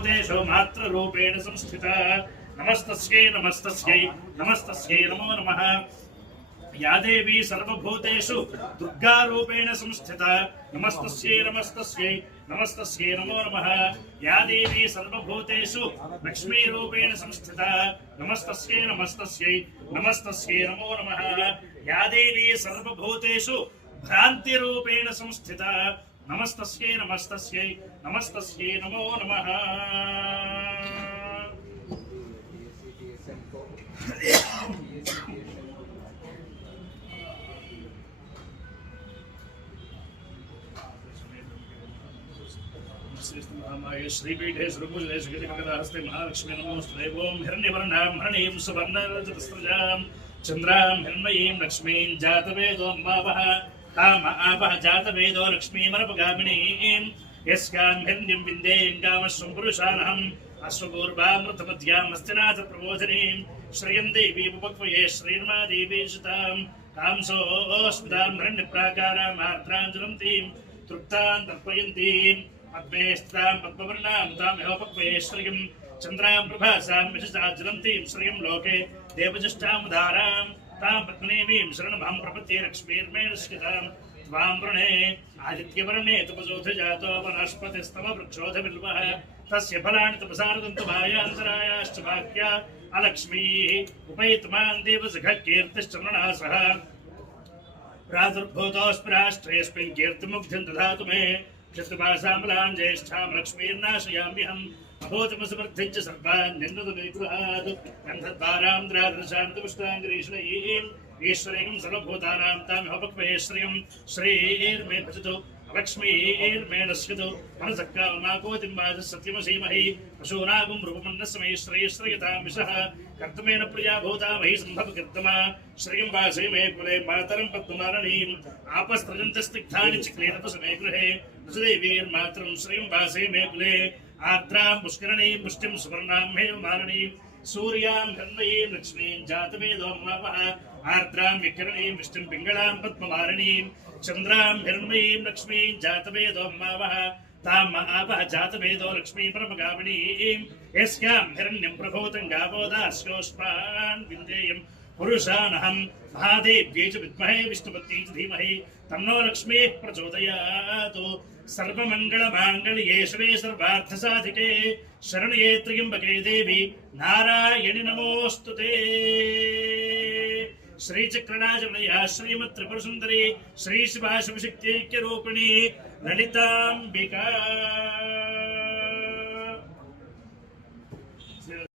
मात्ररूपेण संस्थिता नमस्तस्यै नमस्तस्यै नमस्तस्यै नमो नमः। या देवी सर्वभूतेषु दुर्गारूपेण संस्थिता नमस्तस्यै नमस्तस्यै नमस्तस्यै नमो नमः। या देवी सर्वभूतेषु लक्ष्मीरूपेण संस्थिता नमस्तस्यै नमस्तस्यै नमस्तस्यै नमो नमः। या देवी सर्वभूतेषु भ्रान्तिरूपेण संस्थिता नमस्तस्यै नमस्तस्यै नमस्तस्यै नमो नमः। श्रीपीठे श्रीपूजिते श्रीगणहस्ते महालक्ष्मी नमोस्तुते। ओं हिरण्यवर्णां हरणीं सुवर्णरजतस्रजां चन्द्रां हिरण्मयीं लक्ष्मीं जातवेदोऽम्बावः ताम आवह जातवेदो लक्ष्मीमरपगामिनीं यस्यां हिरण्यं विन्देयं कामश्वं पुरुषानहम् अश्वपूर्वामृतमध्यां हस्तिनाथ प्रबोधिनीं श्रियं देवीमुपक्वये श्रीर्मा देवी सुतां कांसोऽस्मितां हिरण्यप्राकारां मात्राञ्जलन्तीं तृप्तां तर्पयन्तीं पद्मे स्थितां पद्मवर्णां तामिहोपक्वये श्रियं चन्द्रां प्रभासां विशसाज्वलन्तीं श्रियं लोके देवजिष्ठामुदारां तां पद्मनीमीं शरणमहं प्रपद्ये लक्ष्मीर्मेण स्थितां त्वां वृणे आदित्यवर्णे तपसोऽधिजातो वनस्पतिस्तमवृक्षोऽधबिल्वः तस्य फलानि तपसारदन्तभायान्तरायाश्च वाक्या अलक्ष्मीः उपैतमां देवसखः कीर्तिश्च मृणासः प्रादुर्भूतोऽस्मि राष्ट्रेऽस्मिन् कीर्तिमुग्धिं ददातु मे क्षत्रभासाम्बलां ज्येष्ठां लक्ष्मीर्नाशयाम्यहम् अभूतमसमृद्धिञ्च सर्वान्यन्नुतमेगृहात् गन्धद्वारां द्रादृशान्तपुष्टाङ्गरीष्णैः ईश्वरेकं सर्वभूतानां तामिहोपक्वये श्रियं श्रीर्मे भजतु लक्ष्मीर्मे नश्यतु मनसक्काममाकोतिं वाचः सत्यमसीमहि पशूनागुं रूपमन्नस्मै श्रेयश्रयतां विशः कर्तमेन प्रिया भूता मयि सम्भवकीर्तमा श्रियं वासे मे कुले मातरं पद्ममारणीम् आपस्त्रजन्तस्निग्धानि च क्रीडतु मे गृहे देवीर्मातरं श्रियं वासे मे कुले आर्द्रां पुष्करणीं पुष्टिं सुवर्णां हेममालिनीं सूर्यां हिरण्मयीं लक्ष्मीं जातवेदोऽम्बावः आर्द्रां विकिरणीं विष्टिं पिङ्गळां पद्मवारिणीं चन्द्रां हिरण्मयीं लक्ष्मीं जातवेदोऽम्बावः ताम् आवह जातवेदो लक्ष्मी परमगामिनीं यस्यां हिरण्यं प्रभूतं गावो दास्योष्मान् विन्देयं पुरुषानहं महादेव्यै च विद्महे विष्णुपत्यै च धीमहि तन्नो लक्ष्मीः प्रचोदयात्। सर्वमङ्गलमाङ्गल्ये शिवे सर्वार्थसाधिके शरण्ये त्र्यम्बके देवी नारायणि नमोऽस्तुते। श्रीचक्रराजमया श्रीमत्त्रिपुरसुन्दरी श्रीशिवाशिवशक्त्यैक्यरूपिणी ललिताम्बिका।